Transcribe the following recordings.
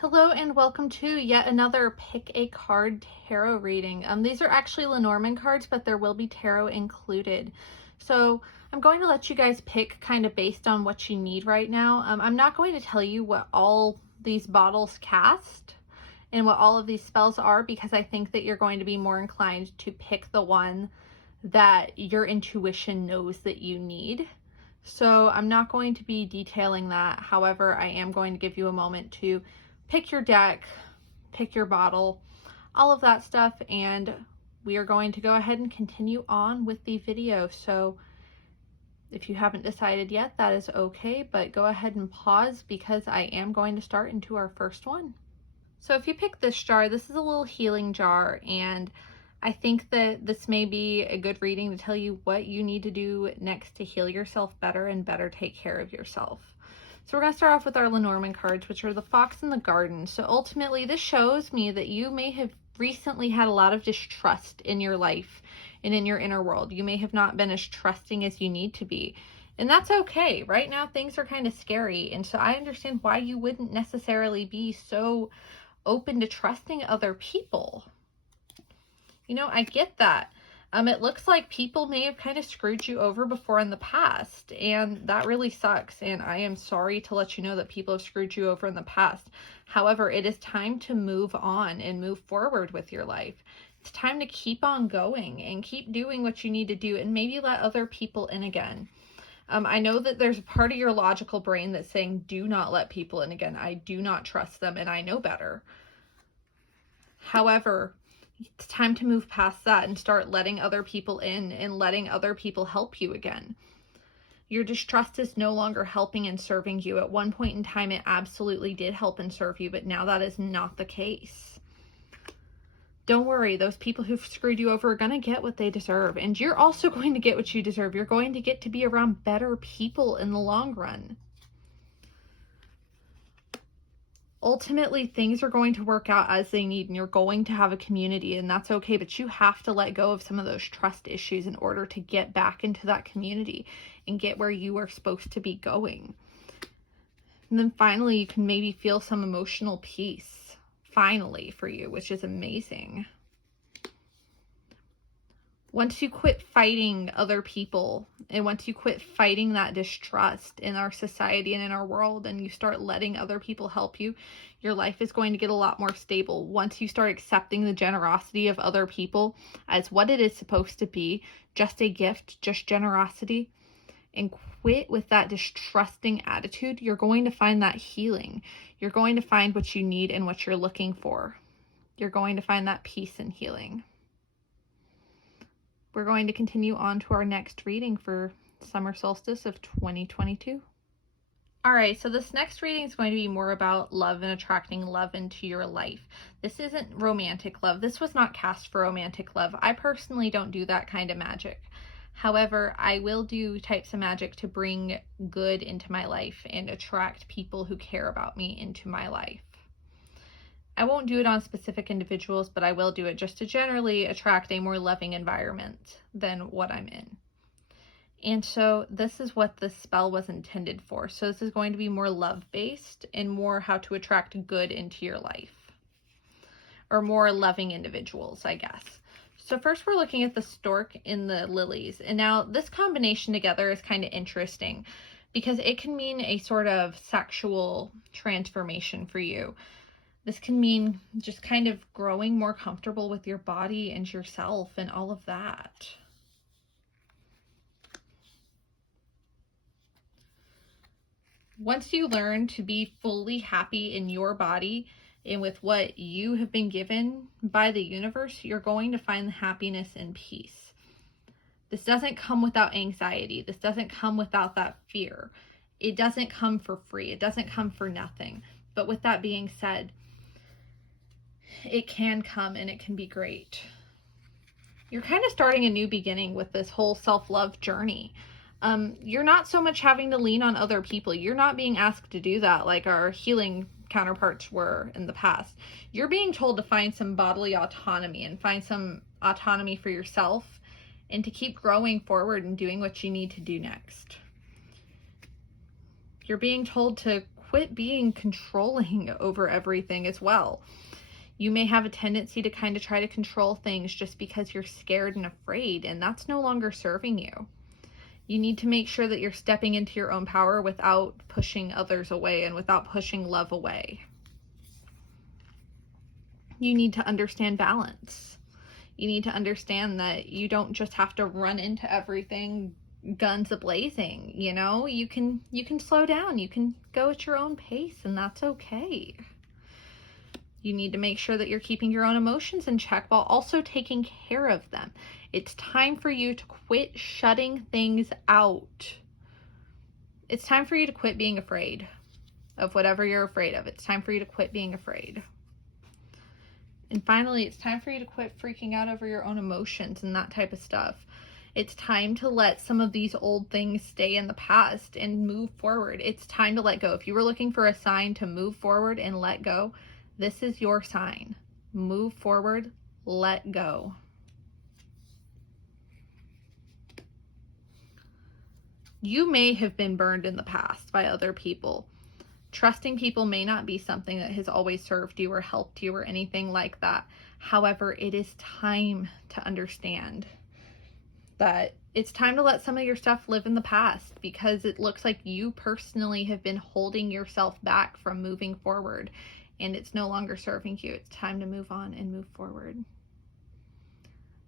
Hello and welcome to yet another Pick a Card tarot reading. These are actually Lenormand cards, but there will be tarot included. So I'm going to let you guys pick kind of based on what you need right now. I'm not going to tell you what all these bottles cast and what all of these spells are, because I think that you're going to be more inclined to pick the one that your intuition knows that you need. So I'm not going to be detailing that. However, I am going to give you a moment to pick your deck, pick your bottle, all of that stuff, and we are going to go ahead and continue on with the video. So if you haven't decided yet, that is okay, but go ahead and pause because I am going to start into our first one. So if you pick this jar, this is a little healing jar, and I think that this may be a good reading to tell you what you need to do next to heal yourself better and better take care of yourself. So we're going to start off with our Lenormand cards, which are the Fox in the Garden. So ultimately, this shows me that you may have recently had a lot of distrust in your life and in your inner world. You may have not been as trusting as you need to be. And that's okay. Right now, things are kind of scary. And so I understand why you wouldn't necessarily be so open to trusting other people. You know, I get that. It looks like people may have kind of screwed you over before in the past, and that really sucks, and I am sorry to let you know that people have screwed you over in the past. However, it is time to move on and move forward with your life. It's time to keep on going and keep doing what you need to do, and maybe let other people in again. I know that there's a part of your logical brain that's saying, do not let people in again. I do not trust them, and I know better. However, it's time to move past that and start letting other people in and letting other people help you again. Your distrust is no longer helping and serving you. At one point in time, it absolutely did help and serve you, but now that is not the case. Don't worry, those people who've screwed you over are going to get what they deserve, and you're also going to get what you deserve. You're going to get to be around better people in the long run. Ultimately, things are going to work out as they need, and you're going to have a community, and that's okay, but you have to let go of some of those trust issues in order to get back into that community and get where you are supposed to be going. And then finally, you can maybe feel some emotional peace, finally, for you, which is amazing. Once you quit fighting other people, and once you quit fighting that distrust in our society and in our world, and you start letting other people help you, your life is going to get a lot more stable. Once you start accepting the generosity of other people as what it is supposed to be, just a gift, just generosity, and quit with that distrusting attitude, you're going to find that healing. You're going to find what you need and what you're looking for. You're going to find that peace and healing. We're going to continue on to our next reading for summer solstice of 2022. All right, so this next reading is going to be more about love and attracting love into your life. This isn't romantic love. This was not cast for romantic love. I personally don't do that kind of magic. However, I will do types of magic to bring good into my life and attract people who care about me into my life. I won't do it on specific individuals, but I will do it just to generally attract a more loving environment than what I'm in. And so this is what this spell was intended for. So this is going to be more love-based and more how to attract good into your life. Or more loving individuals, I guess. So first we're looking at the stork and the lilies. And now this combination together is kind of interesting because it can mean a sort of sexual transformation for you. This can mean just kind of growing more comfortable with your body and yourself and all of that. Once you learn to be fully happy in your body and with what you have been given by the universe, you're going to find happiness and peace. This doesn't come without anxiety. This doesn't come without that fear. It doesn't come for free. It doesn't come for nothing. But with that being said, it can come and it can be great. You're kind of starting a new beginning with this whole self-love journey. You're not so much having to lean on other people. You're not being asked to do that like our healing counterparts were in the past. You're being told to find some bodily autonomy and find some autonomy for yourself and to keep growing forward and doing what you need to do next. You're being told to quit being controlling over everything as well. You may have a tendency to kind of try to control things just because you're scared and afraid, and that's no longer serving you. You need to make sure that you're stepping into your own power without pushing others away and without pushing love away. You need to understand balance. You need to understand that you don't just have to run into everything guns a-blazing, you know? You can slow down. You can go at your own pace, and that's okay. You need to make sure that you're keeping your own emotions in check while also taking care of them. It's time for you to quit shutting things out. It's time for you to quit being afraid of whatever you're afraid of. It's time for you to quit being afraid. And finally, it's time for you to quit freaking out over your own emotions and that type of stuff. It's time to let some of these old things stay in the past and move forward. It's time to let go. If you were looking for a sign to move forward and let go, this is your sign. Move forward, let go. You may have been burned in the past by other people. Trusting people may not be something that has always served you or helped you or anything like that. However, it is time to understand that it's time to let some of your stuff live in the past, because it looks like you personally have been holding yourself back from moving forward, and it's no longer serving you. It's time to move on and move forward.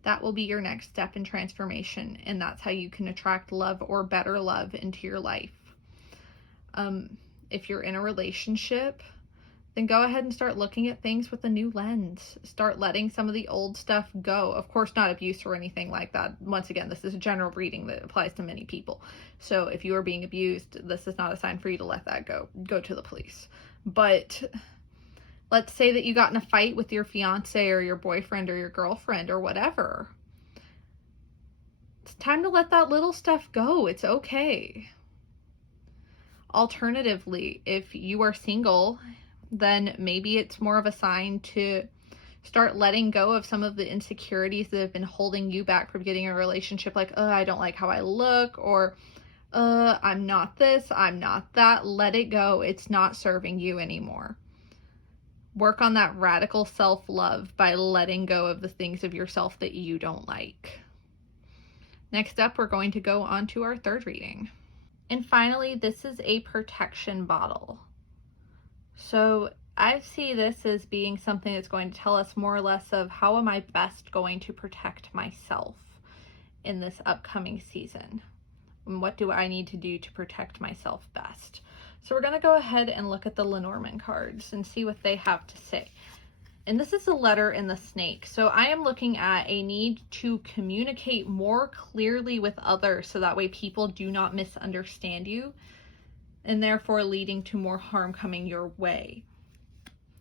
That will be your next step in transformation, and that's how you can attract love or better love into your life. If you're in a relationship, then go ahead and start looking at things with a new lens. Start letting some of the old stuff go. Of course, not abuse or anything like that. Once again, this is a general reading that applies to many people. So if you are being abused, this is not a sign for you to let that go. Go to the police. But let's say that you got in a fight with your fiance or your boyfriend or your girlfriend or whatever. It's time to let that little stuff go. It's okay. Alternatively, if you are single, then maybe it's more of a sign to start letting go of some of the insecurities that have been holding you back from getting a relationship, like, I don't like how I look, or I'm not this, I'm not that. Let it go. It's not serving you anymore. Work on that radical self-love by letting go of the things of yourself that you don't like. Next up, we're going to go on to our third reading. And finally, this is a protection bottle. So I see this as being something that's going to tell us more or less of how am I best going to protect myself in this upcoming season? And what do I need to do to protect myself best? So we're going to go ahead and look at the Lenormand cards and see what they have to say. And this is the letter in the snake. So I am looking at a need to communicate more clearly with others so that way people do not misunderstand you, and therefore leading to more harm coming your way.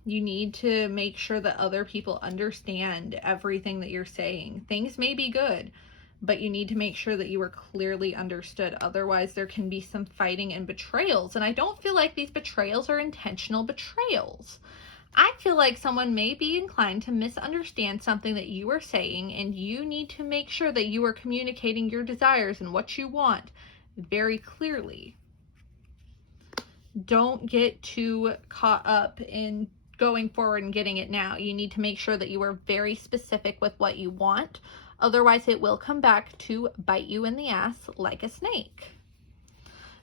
You need to make sure that other people understand everything that you're saying. Things may be good, but you need to make sure that you are clearly understood. Otherwise, there can be some fighting and betrayals. And I don't feel like these betrayals are intentional betrayals. I feel like someone may be inclined to misunderstand something that you are saying, and you need to make sure that you are communicating your desires and what you want very clearly. Don't get too caught up in going forward and getting it now. You need to make sure that you are very specific with what you want. Otherwise, it will come back to bite you in the ass like a snake.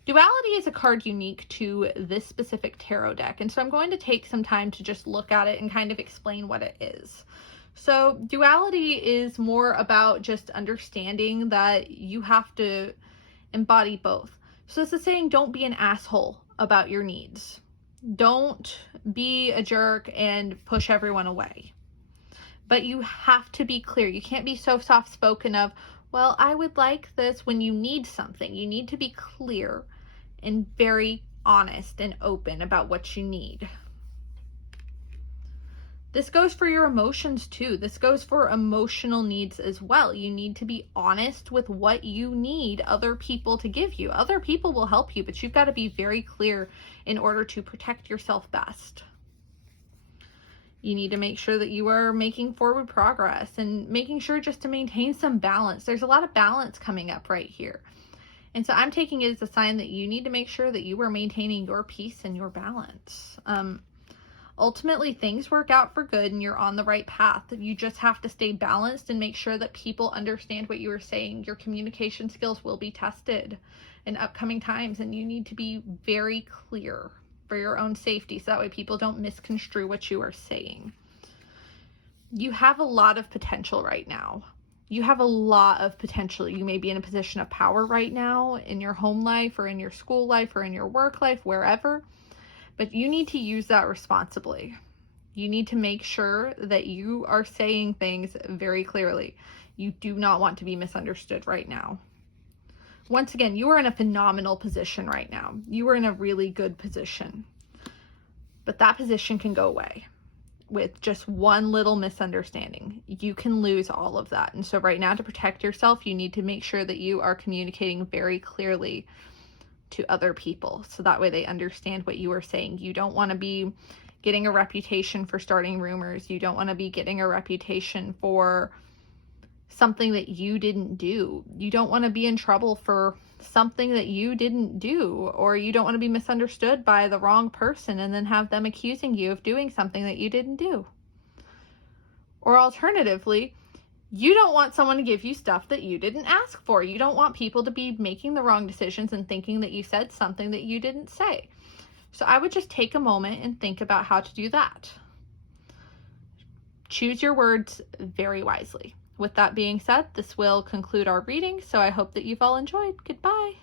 Duality is a card unique to this specific tarot deck, and so I'm going to take some time to just look at it and kind of explain what it is. So duality is more about just understanding that you have to embody both. So this is saying don't be an asshole about your needs. Don't be a jerk and push everyone away. But you have to be clear. You can't be so soft-spoken of, well, I would like this when you need something. You need to be clear and very honest and open about what you need. This goes for your emotions too. This goes for emotional needs as well. You need to be honest with what you need other people to give you. Other people will help you, but you've got to be very clear in order to protect yourself best. You need to make sure that you are making forward progress and making sure just to maintain some balance. There's a lot of balance coming up right here. And so I'm taking it as a sign that you need to make sure that you are maintaining your peace and your balance. Ultimately, things work out for good and you're on the right path. You just have to stay balanced and make sure that people understand what you are saying. Your communication skills will be tested in upcoming times, and you need to be very clear for your own safety, so that way people don't misconstrue what you are saying. You have a lot of potential right now. You have a lot of potential. You may be in a position of power right now in your home life or in your school life or in your work life, wherever. But you need to use that responsibly. You need to make sure that you are saying things very clearly. You do not want to be misunderstood right now. Once again, you are in a phenomenal position right now. You are in a really good position. But that position can go away with just one little misunderstanding. You can lose all of that. And so right now, to protect yourself, you need to make sure that you are communicating very clearly to other people, so that way they understand what you are saying. You don't want to be getting a reputation for starting rumors. You don't want to be getting a reputation for something that you didn't do. You don't want to be in trouble for something that you didn't do, or you don't want to be misunderstood by the wrong person and then have them accusing you of doing something that you didn't do. Or alternatively, you don't want someone to give you stuff that you didn't ask for. You don't want people to be making the wrong decisions and thinking that you said something that you didn't say. So I would just take a moment and think about how to do that. Choose your words very wisely. With that being said, this will conclude our reading, so I hope that you've all enjoyed. Goodbye.